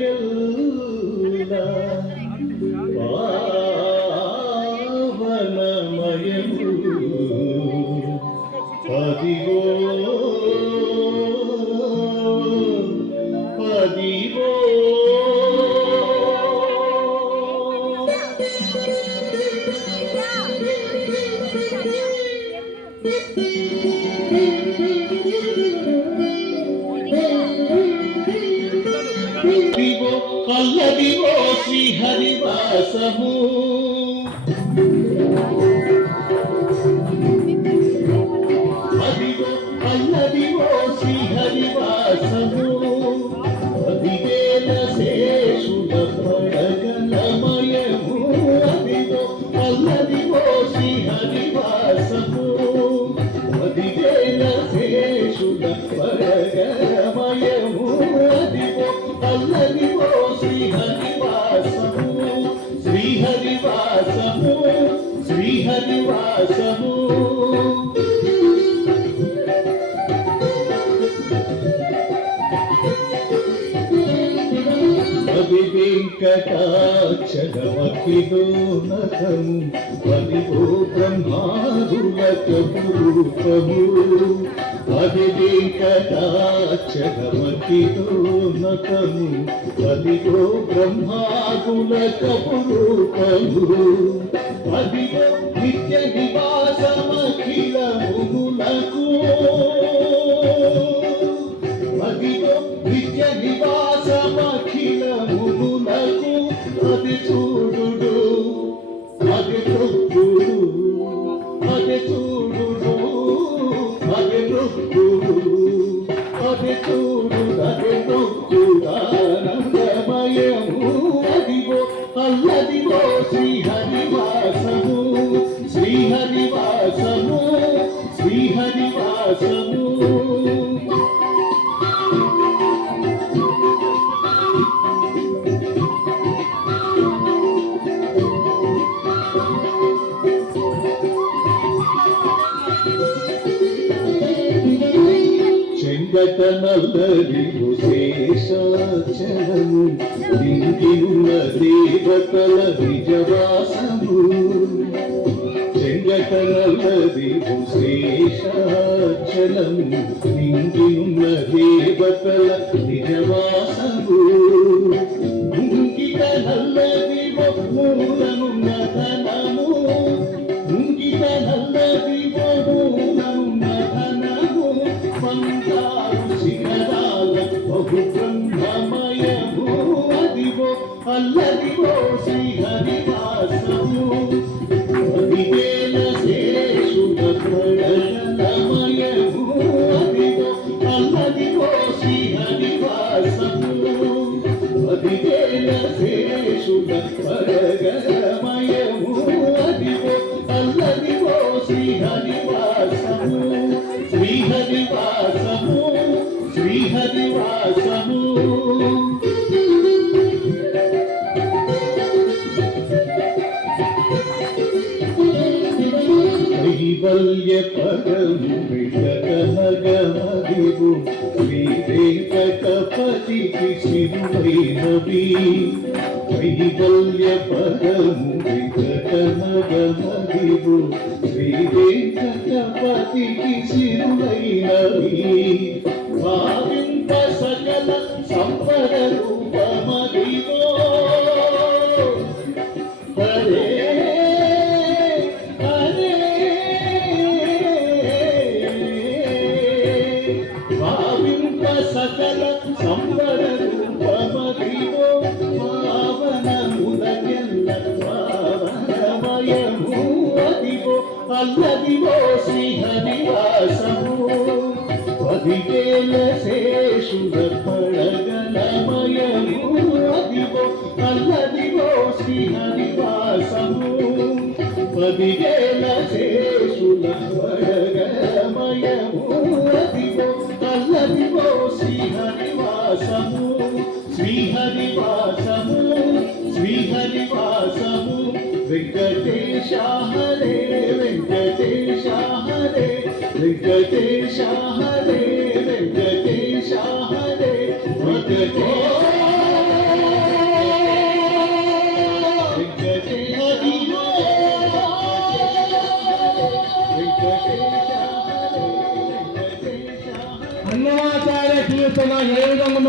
పావనములకెల్ల పావనమయము అదిగో అదిగో కల్లదివో శ్రీహరివాసము అదిగో కల్లదివో శ్రీహరివాసము అదివేల శేషుల పడగలమయము అదిగో కల్లదివో శ్రీహరివాసము అదివేల శేషుల పడగలమయము అదిగో కల్లదివో శ్రీహరివాసము శ్రీహరివాసము శ్రీహరివాసము అది వెంకటాచలమఖిలోనతము అదిగో బ్రహ్మాదులకు రూపము అది వెంకటాచలమఖిలోనతము అదిగో బ్రహ్మాదులకు రూపము అదిగో నిత్య నివాసమఖిల మునులకు అదిగో నిత్య నివాసమఖిల మునులకు అది చూడు అది నొక్కుడు అది చూడు అది నొక్కుడు అది చూడు అది నొక్కుడానందమయము అదిగో అల్లదిగో శ్రీహరివాసము శ్రీహరివాసము శ్రీహరివాసము చెంగటనల్లదిగో శేషాచలము దింగినున్న దేవతల నిజవాసము చెంగటనల్లదిగో శేషాచలము దింగినున్న దేవతల నిజవాసము ఉంకిత నల్లదిగో మూలనున్న ధనము ఉంకిత నల్లదిగో మూలనున్న ధనము మందారు శిఖరాల బహు బ్రహ్మమయము అదిగో అల్లదిగో శ్రీహరివాసము అదివేల శేషుల పడగలమయము అదిగో అల్లదిగో శ్రీహరివాసము అదివేల శేషుల పడగలమయము అదిగో అల్లదిగో శ్రీహరివాసము శ్రీహరివాసము శ్రీహరివాసము కైవల్య పదము వెంకటనగమదివు శ్రీ వెంకటపతికి శివుడైనవి కైవల్య పదము వెంకటనగమదివు శ్రీ వెంకటపతికి శివుడైనవి భావింప సకల సంపద రూపమదిగో హరే హరే భావింప సకల సంపద రూపమదిగో పావనములకెల్ల పావనమయము అదిగో అల్లదిగో శ్రీహరివాసము పదివేల శేషుల పడగలమయము అదిగో అల్లదిగో శ్రీహరివాసము పదివేల శేషుల పడగలమయము అదిగో అల్లదిగో శ్రీహరివాసము శ్రీహరివాసము శ్రీహరివాసము వెంకటేశ హరే వెంకటేశ హరే వెంకటేశ హరే అన్నమాచార్య కీర్తన ఏ విధంగా